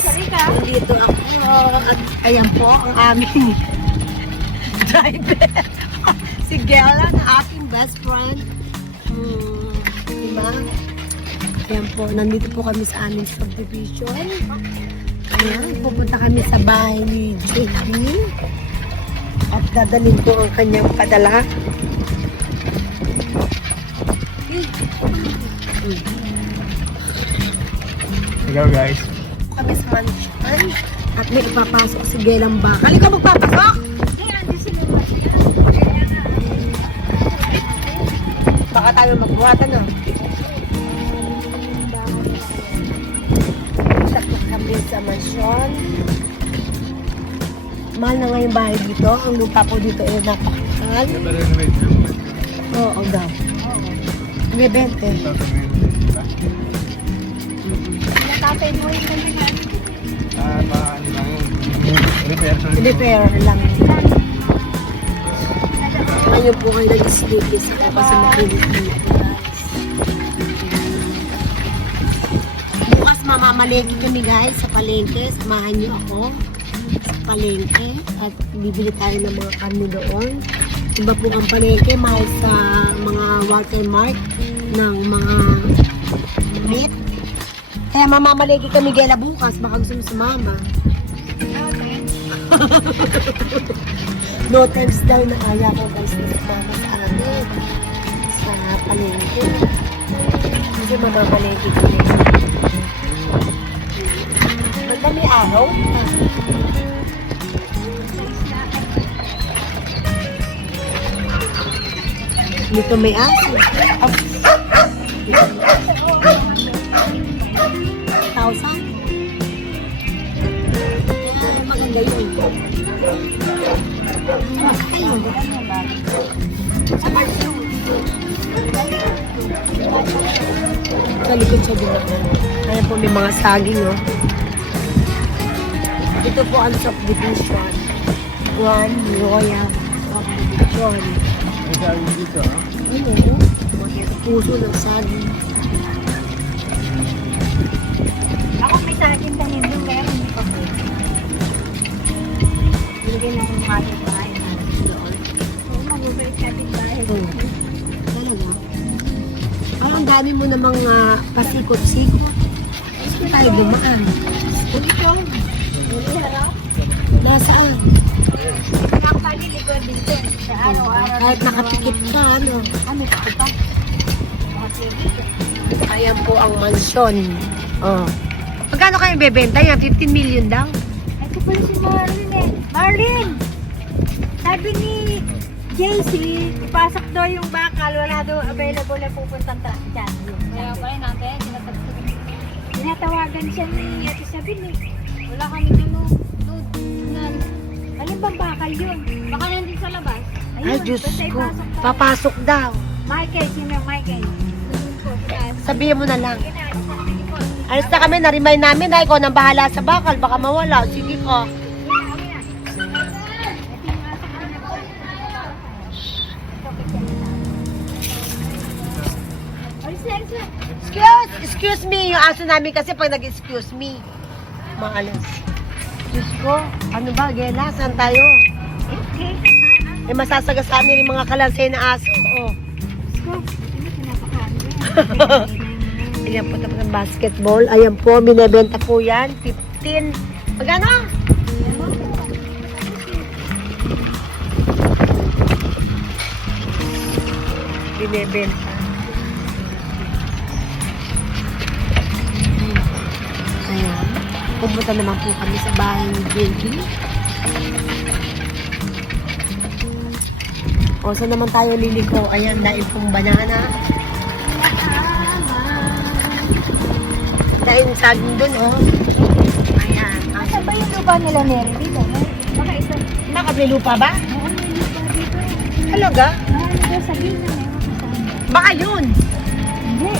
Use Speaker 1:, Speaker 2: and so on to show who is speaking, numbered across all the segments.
Speaker 1: Nandito ako. Ayan po ang aming driver. si Gela, na aking best friend. Hmm, diba? Ayan po, nandito po kami sa aming subdivision. Ayan, pupunta kami sa bahay ni JB. At dadalhin po ang kanyang padala.
Speaker 2: Hello guys.
Speaker 1: Kami sa mansion at may ipapasok si Gelang Bakal. Ikaw magpapasok? Baka tayo magbuhatan na. Sakit kami sa mansion. Mahal na nga yung bahay dito. Ang lupa po dito ay napakahal. Oo daw. May 20.
Speaker 3: Tatay mo yung kanya
Speaker 2: Repair
Speaker 1: lang. Ngayon po kayo nag-sleepy sa ako kasi makinig po. Bukas mamamalengke kami guys sa palengke. Samahan niyo ako sa palengke at bibili tayo ng mga karne doon. Iba po ang palengke mahal sa mga watermark ng mga meat. Kaya mamamalengke kami gela bukas. Baka gusto mo sumama. No times daw na kaya ko guys na sumama sa amin. Sa palengke. Kasi mamamalengke kami. Magdami araw. Dito may aso. As thousand. Sa likod siya din ako. Kaya po may mga saging, oh. Ito po ang subdivision. One Royal Subdivision.
Speaker 2: May sabi dito, ah.
Speaker 1: Ano? Mga puso ng saging.
Speaker 3: Ako may sa akin tanim yung meron yung kape. Bigyan ng mga bahay doon. Oo, mabubalik sa ating bahay.
Speaker 1: Hmm. Ah, ang dami mo namang uh, pasikot-sikot. Gusto tayo dumaan.
Speaker 3: Ito, hindi harap.
Speaker 1: Nasaan?
Speaker 3: Din din. Sa araw-araw.
Speaker 1: Kahit nakapikit ka, ano?
Speaker 3: Ano pa pa?
Speaker 1: Ayan po ang mansyon. Oh. Magkano kayo bebenta yan? 15 million daw?
Speaker 3: Ito pala si Marlin eh. Marlin! Sabi ni JC, ipasok daw yung bakal, wala daw available na pupuntang ta- dyan. Kaya pa rin natin, Tinatawagan siya ni Ate Sabine eh. Wala kami ano, doon, nan. Alin bang bakal yun? Baka nandun sa labas.
Speaker 1: Ay, Diyos
Speaker 3: basta
Speaker 1: ko. Papasok daw.
Speaker 3: Michael, sino yung Michael?
Speaker 1: Sabihin mo na lang.
Speaker 3: Na, na.
Speaker 1: Alis na kami, na-remind namin na ikaw nang bahala sa bakal. Baka mawala. Sige ka. Excuse, me. Yung aso namin kasi pag nag-excuse me. Maalas. Diyos ko, ano ba, Gela? Saan tayo? Eh, masasagasami rin mga kalansay na aso. Oh. Ayan po tapos ng basketball. Ayan po, binebenta po yan. 15. Magkano? Binebenta. Pumunta naman po kami sa bahay ni Baby. O, saan naman tayo liliko? Ayan, dahil pong banana. Dahil saging dun, oh. Ayan.
Speaker 3: Asa ba yung lupa nila Mary dito? Baka ito.
Speaker 1: Nakabili lupa ba?
Speaker 3: Oo, may lupa dito.
Speaker 1: Talaga?
Speaker 3: Ito sa gina. Meron kasama.
Speaker 1: Baka yun.
Speaker 3: Hindi.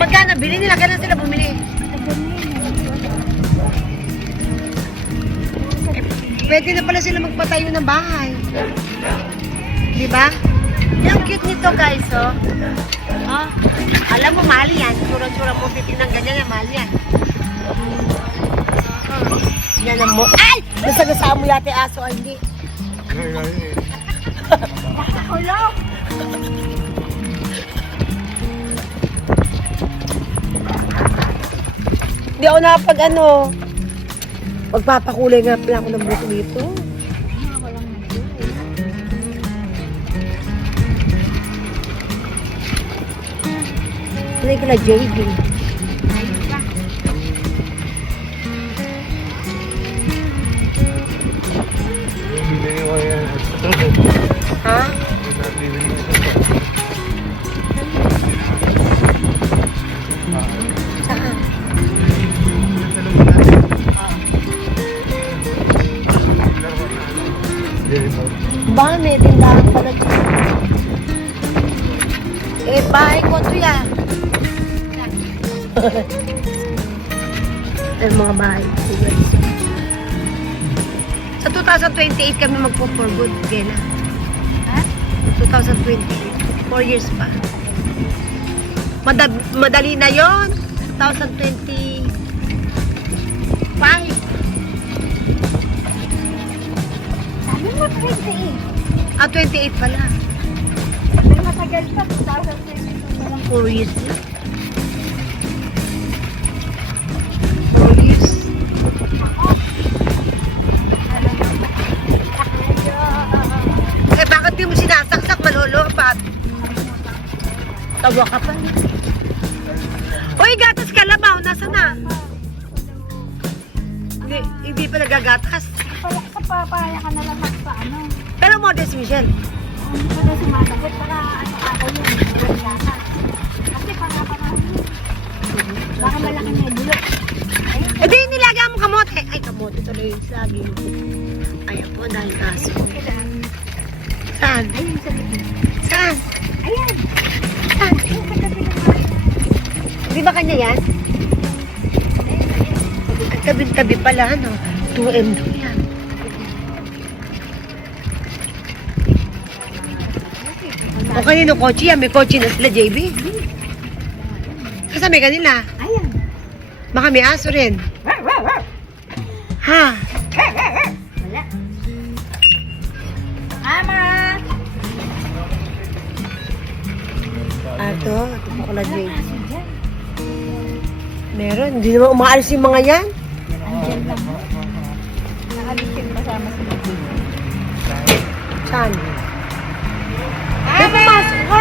Speaker 1: Magkano bili nila? Kailan sila bumili? Pwede na pala sila magpatayo ng bahay. Di ba? Yung cute nito guys, oh. Oh, alam mo, mahal yan. Tsura-tsura mo, titignan ganyan, mahal yan. niya ng mo. Ay! Nasagasaan mo yate aso, ay hindi.
Speaker 3: Nakakulong.
Speaker 1: Hindi ako nakapag ano. Magpapakulay nga pala ako ng buhok dito. Hindi ka na JD. Ha? Saan? Ba, may tindahan pala dito. Eh, bahay ko to yan. Ay, mga bahay. Sa 2028 kami magpo-for good, Gena.
Speaker 3: Ha?
Speaker 1: 2028. Four years pa. Mada- madali na yon 2025.
Speaker 3: 28.
Speaker 1: Ah, 28 pala.
Speaker 3: May matagal pa. 2022 pa lang.
Speaker 1: Four years na. Years. Eh, bakit di mo sinasaksak? Malulupat. Tawa ka pa. Uy, gatas kalabaw. Nasaan na? Hindi, hindi pa nagagatas.
Speaker 3: Pala sa papaya ka na lang sa ano.
Speaker 1: Pero modest, Michelle.
Speaker 3: Hindi ko na sumasagot para ano ako yun. Meron lakas. Kasi para para baka malaki na yung bulok.
Speaker 1: Eh, di nilaga mo kamote. Ay, kamote tuloy yung saging. Ayan po, dahil kaso. Saan?
Speaker 3: Ayun sa.
Speaker 1: Saan?
Speaker 3: Ayan.
Speaker 1: Saan?
Speaker 3: Ayun sa gabi ng.
Speaker 1: Di ba kanya yan? Tabi-tabi pala, ano? 2M daw yan. O kanino kotse yan? May kotse na sila, JB. Kasama kanila.
Speaker 3: Ayan.
Speaker 1: Baka may aso rin. Ha?
Speaker 3: Wala. Ama!
Speaker 1: Ato, ito po ko na, JB. Meron. Hindi naman umaalis yung mga yan.
Speaker 3: Andyan lang. Nakalisin kasama sa likod.
Speaker 1: Saan?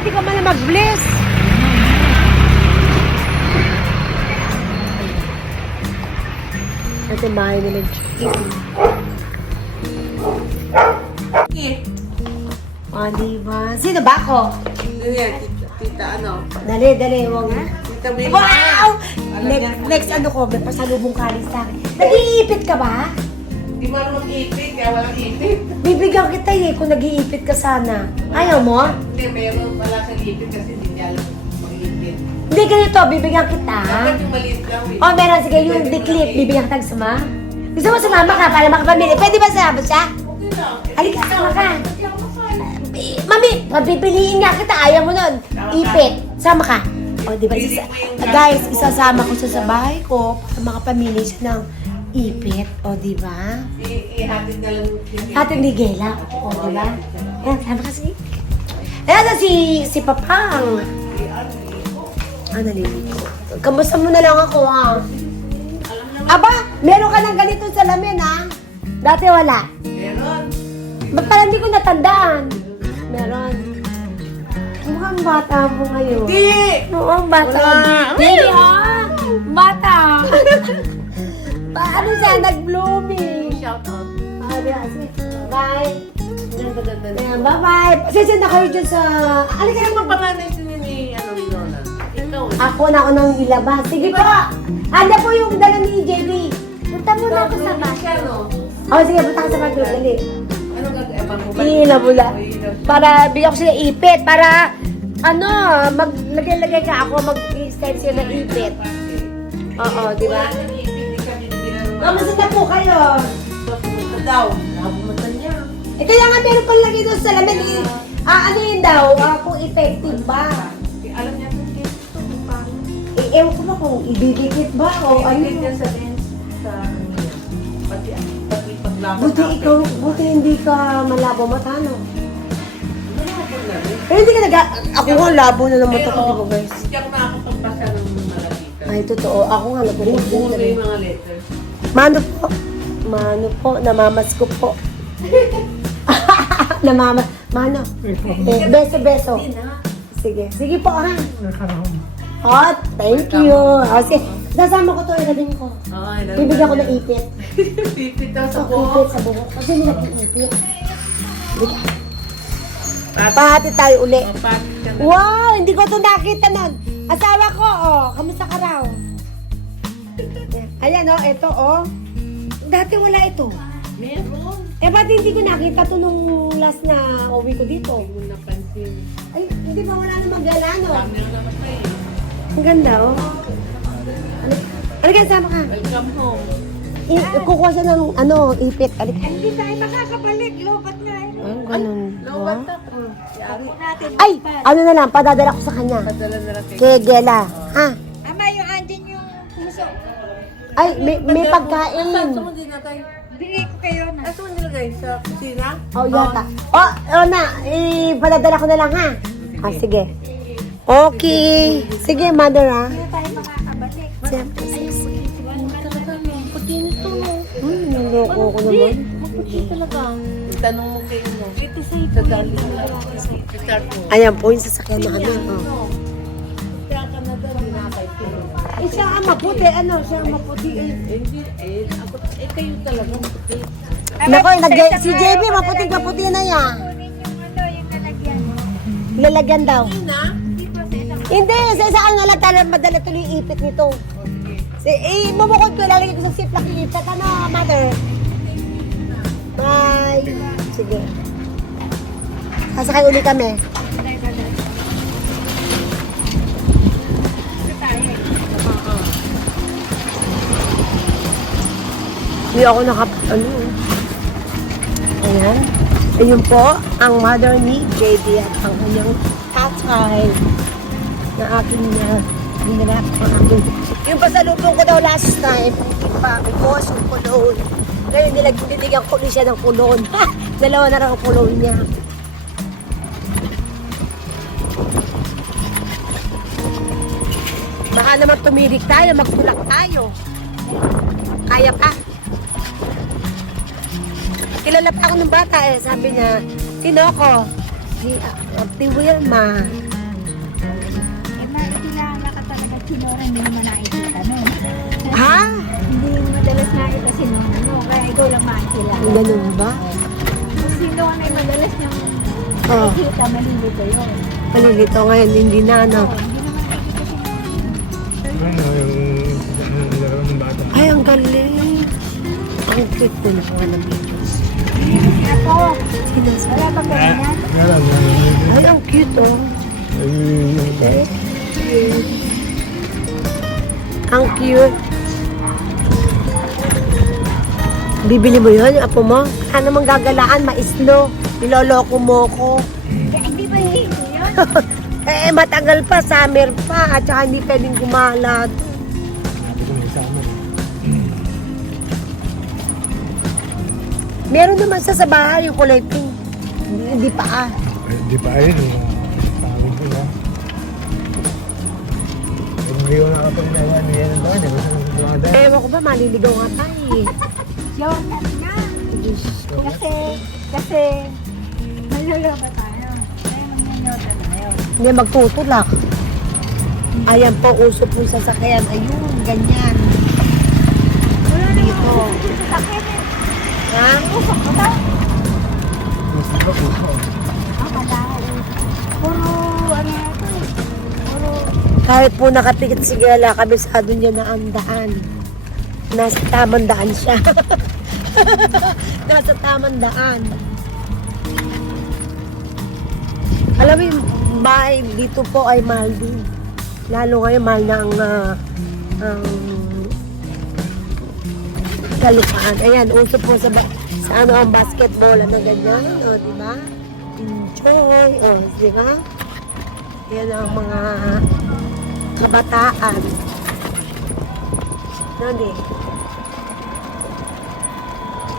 Speaker 1: Ka, di ka man mag-bless. Ito yung bahay nila. O, diba? Sino ba ako?
Speaker 4: Ganyan, tita, tita ano?
Speaker 1: Dali, dali, huwag na.
Speaker 4: Tita Wilma.
Speaker 1: Wow!
Speaker 4: Alam
Speaker 1: Next,
Speaker 4: niya.
Speaker 1: next ano ko, may pasalubong kalis sa akin. Nag-iipit ka ba?
Speaker 4: Di mo naman ipit, kaya walang ipit.
Speaker 1: Bibigyan kita eh, kung nag-iipit ka sana. Ayaw mo?
Speaker 4: Hindi, mayroon pala sa ipit kasi hindi niya alam mag-ipit.
Speaker 1: Hindi ganito, bibigyan kita.
Speaker 4: Dapat yung maliit lang. eh.
Speaker 1: Oh, meron sige yung declip, bibigyan kita sama. Gusto mo sumama ka para makapamili? Pwede ba sama siya?
Speaker 4: Okay lang.
Speaker 1: Halika, sama ka.
Speaker 4: Hindi ako masaya.
Speaker 1: Eh, Mami, mapipiliin nga kita. Ayaw mo nun. Ipit. Sama ka. O, di ba? Isa, guys, isasama ko siya sa bahay ko para makapamili siya ng ipit. O, di ba?
Speaker 4: Ihatid na lang.
Speaker 1: Ate ni Gela. O, di ba? Ayan, sama ka si... Ayan na si, si Papang. Ah, naliligo. Kamusta mo na lang ako, ha? Aba, meron ka ng ganito sa lamin, ha? Dati wala.
Speaker 4: Meron.
Speaker 1: Ba't parang hindi ko natandaan? Meron. Mukhang bata mo ngayon.
Speaker 4: Hindi!
Speaker 1: Oo, bata.
Speaker 4: Wala.
Speaker 1: Hindi, ah. Bata. ano siya, nag-blooming.
Speaker 4: Shout out.
Speaker 1: Ah, di ba? Sige. Bye. Ayan, bye-bye. Pasensya na kayo dyan sa... Ano
Speaker 4: Kasi
Speaker 1: ka
Speaker 4: mo panganay sila ni, ano, ni Lola. Ikaw eh.
Speaker 1: Ako na ako nang ilabas. Sige po. Anda po yung dala ni JB. Punta mo na ako sa bahay.
Speaker 4: no?
Speaker 1: Oh, sige, punta ka sa bahay. Dali.
Speaker 4: Ano gagawin mo ba?
Speaker 1: Iila. Para bigyan ko sila ipit. Para, ano, maglagay-lagay ka ako, mag-extension ng ipit. Oo, di ba? Kamusta na po kayo?
Speaker 4: Pumunta daw. Nakapumunta niya.
Speaker 1: Eh, kaya nga meron pang lagay doon sa lamin. Eh, ah, ano yun daw? Ah, kung effective ba?
Speaker 4: Eh, Alam niya kung dito ito, kung paano.
Speaker 1: Eh, ewan ko ba kung ibibigit ba o ano?
Speaker 4: Ibigay niya sa lens, sa niya. Pati Salamat
Speaker 1: Buti
Speaker 4: ate.
Speaker 1: ikaw, buti hindi ka malabo mata, no?
Speaker 4: Malabo na rin.
Speaker 1: Pero hindi ka nag Ako nga, labo na ng mata ko, di ba, guys?
Speaker 4: Hindi ako nakakapagbasa ng malapitan.
Speaker 1: Ay, totoo. Ako nga, nagpupunta
Speaker 4: Buo
Speaker 1: na
Speaker 4: na
Speaker 1: rin.
Speaker 4: yung mga letters.
Speaker 1: Mano po. Mano po. Namamas ko po. Namamas. Mano. Eh, beso, beso. Sige. Sige po, ha? Hot. Thank you. Oh, sige. Nasama ko to, ilabing ko.
Speaker 4: Oo, ilan
Speaker 1: Bibigyan ko
Speaker 4: na
Speaker 1: ng ipit.
Speaker 4: Pipit daw
Speaker 1: Sa
Speaker 4: sa
Speaker 1: ipit
Speaker 4: buhok.
Speaker 1: sa buhok. Kasi hindi nag-iipit. Pahati tayo uli. Wow! Hindi ko ito nakita nun. Asawa ko, oh. Kamusta ka raw? Ayan, oh. Ito, oh. Dati wala ito.
Speaker 4: Meron.
Speaker 1: Eh, ba't hindi ko nakita to nung last na uwi ko dito?
Speaker 4: Hindi mo napansin.
Speaker 1: Ay, hindi ba wala namang gala, no?
Speaker 4: Dami na naman na eh.
Speaker 1: Ang ganda, oh. Ano, ano kaya sama ka?
Speaker 4: Welcome home.
Speaker 1: I- kukuha siya ng, ano, ipit. Alik.
Speaker 3: Hindi tayo makakabalik. Lobat na eh.
Speaker 1: Ang ganun.
Speaker 4: Lobat. Yari.
Speaker 3: Natin.
Speaker 1: Ay, ano na lang, padadala ko sa kanya.
Speaker 4: Padala na lang kay
Speaker 1: Kay Gela. Ha? Ay, may, may
Speaker 4: Saan
Speaker 1: pagkain.
Speaker 4: sa mo din natin?
Speaker 3: Bigay ko kayo na.
Speaker 4: Ah, saan nilagay? Sa kusina?
Speaker 1: Oh, yata. Oh, oh na, ipadadala ko na lang ha. Ah, sige. Okay. Sige, mother ha.
Speaker 3: Hindi tayo makakabalik.
Speaker 1: Siyempre.
Speaker 4: Puti nito no.
Speaker 1: Hmm, niloko ko naman.
Speaker 4: Maputi talaga. Tanong mo kayo no. Ito sa mo. Start mo.
Speaker 1: Ayan po yung sasakyan namin. Oh. Eh, siya ang maputi. Ano, siya ang maputi. Eh.
Speaker 4: Eh, hindi. Eh, ako, eh, kayo talaga maputi.
Speaker 1: Nako, nag si JB, maputi maputi na
Speaker 3: yung lalagyan.
Speaker 1: Lalagyan daw.
Speaker 3: Hindi sa
Speaker 1: isa ano na lang talaga madala tuloy ipit nito. Si, eh, bumukod ko, lalagay ko sa ziplock ipit. Ano, mother? Bye. Sige. Sasakay uli kami. Hindi ako nakap... Ano? Ayan. Ayun po, ang mother ni JD at ang kanyang tatay na aking na dinarap ang aking... Yung pasalubong ko daw last time, hindi pa, because yung kulon. Ngayon, nilag, binigyan ko siya ng kulon. Dalawa na lang ang kulon niya. Baka naman tumirik tayo, magtulak tayo. Kaya pa. Kilala pa ako ng bata eh. Sabi niya, sino ako? Si uh, Ate Wilma.
Speaker 3: Eh, makikilala ka talaga si Nora, hindi mo nakikita nun.
Speaker 1: Ha?
Speaker 3: Hindi mo madalas nakita si Nora, no? Kaya ikaw lang makikilala.
Speaker 1: Ganun ba?
Speaker 3: Kung si Nora ay madalas niyang
Speaker 1: Oh,
Speaker 3: nakikita, malilito yun.
Speaker 1: malilito ngayon, hindi na ano.
Speaker 3: Oo, hindi naman nakikita si Nora.
Speaker 2: Ano.
Speaker 1: Ay, ang galing. Ang cute ko na ng videos.
Speaker 3: Ako, wala ganyan?
Speaker 2: Meron, meron.
Speaker 1: Ay, ang cute oh.
Speaker 2: Ay,
Speaker 1: Ang cute. Bibili mo yun, apo mo? Ano namang gagalaan, maislo. Niloloko mo ko.
Speaker 3: Eh, Hindi ba hindi yun?
Speaker 1: Eh, matagal pa, summer pa, at saka hindi pwedeng kumalat. Meron naman sa sa bahay yung kulay pink. Hindi, hindi pa ah.
Speaker 2: Ay, Di pa ayun. eh. Tawag ko na. Kung Hindi ko nakapagdawa niya ng taon. Di ba sa mga
Speaker 1: Ewan ko ba, maliligaw nga tayo eh.
Speaker 3: Yun, nga. Kasi, kasi, maluloko tayo. Kaya magnanyoto tayo.
Speaker 1: Hindi magtutulak. Ayan po, uso po sa sakyan. Ayun, ganyan.
Speaker 3: Wala na
Speaker 1: Dito.
Speaker 3: Sa akin eh.
Speaker 1: Ha?
Speaker 3: Usok ko ba?
Speaker 2: Gusto ko,
Speaker 3: madahal. Puro, ano. Puro,
Speaker 1: Kahit po nakapikit si Gela, kabisado niya na ang daan. Nasa tamang daan siya. Nasa tamang daan. Alam mo yung bahay dito po ay mahal din. Lalo ngayon mahal na ang, ah, ang kalupaan. Ayan, uso po sa, ba- sa ano ang basketball, ano ganyan, o, di ba? Enjoy, o, di ba? Yan ang mga kabataan. Nani?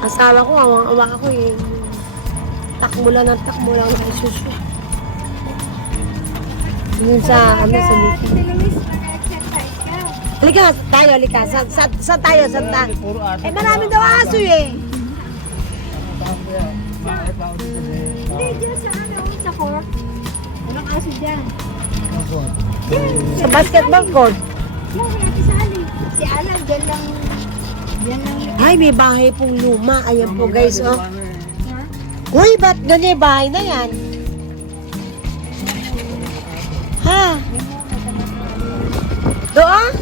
Speaker 1: Asawa ko, awang-awa ako eh. Takbo lang ng takbo lang ng susu. Yun sa, ano, sa Nikki. Halika, tayo, halika. Sa, sa, sa tayo, sa ta. Eh, marami daw aso eh.
Speaker 3: Hindi, dyan sa ano, sa court. Walang aso dyan.
Speaker 1: Sa basketball court.
Speaker 3: Yan, si Sally. Si Alan, dyan lang, dyan lang.
Speaker 1: Ay, may bahay pong luma. Ayan po guys, oh. Uy, ba't ganyan yung bahay na yan? Ha? Doon?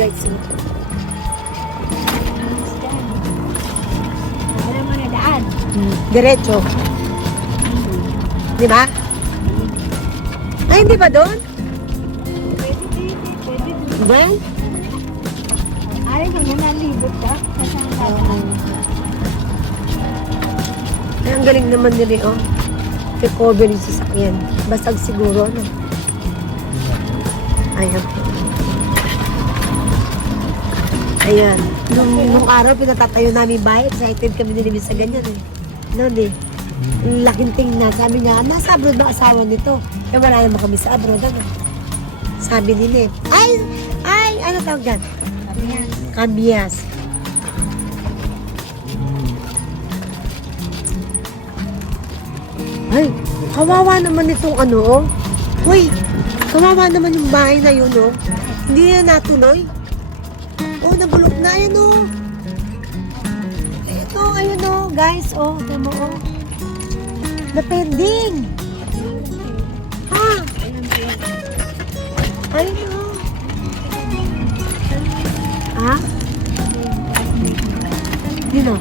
Speaker 1: Ay, guys.
Speaker 3: Alam mo na daan.
Speaker 1: Diretso. Di ba? Ay, hindi ba doon?
Speaker 3: Pwede, pwede, pwede. Ayaw mo na nalibot ka. Kasama ka.
Speaker 1: Ay, ang galing naman nila, oh. I-cover yung sasakyan. Basag siguro, ano. Ayan Ayan. Nung, nung araw, pinatatayo namin bahay. Excited kami nilibis sa ganyan, eh. Noon, eh. Laking tingnan. Sabi niya, nasa abroad ba asawa nito? Eh, wala naman kami sa abroad, ano. Sabi ni Nip, ay, ay, ano tawag dyan?
Speaker 3: Sabi niya,
Speaker 1: Cambias. Ay, kawawa naman itong ano, oh. Uy, kawawa naman yung bahay na yun, oh. Hindi na natuloy. Nabulok na, ayan, oh. Ito, ayun, oh, guys, oh. Tama, oh. Napending. Ha? Ayun, oh. Ha? Yun,
Speaker 3: na.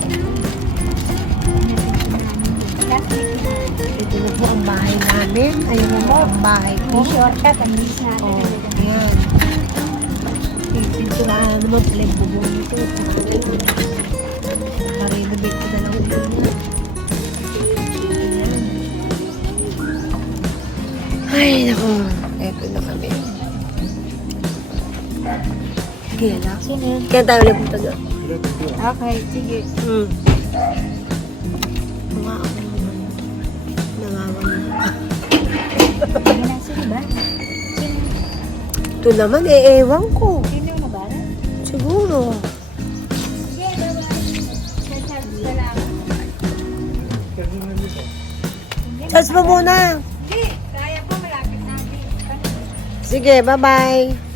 Speaker 1: Ito na po ang bahay namin. Ayun po ang bahay ko.
Speaker 3: May shortcut, ang miss natin.
Speaker 1: Oh, Naman pala yung bubong nito. Marinovate ko na lang ulit niya. Ayan. Ay, nako. Eto na kami. Kaya na.
Speaker 3: Yun?
Speaker 1: Kaya tayo ulit punta doon.
Speaker 3: Okay, sige.
Speaker 1: Hmm. Nangawala.
Speaker 3: Sige na?
Speaker 1: Ito naman, eh, ewan ko. Charge mo muna.
Speaker 3: Hindi, kaya po malapit natin.
Speaker 1: Sige, bye-bye.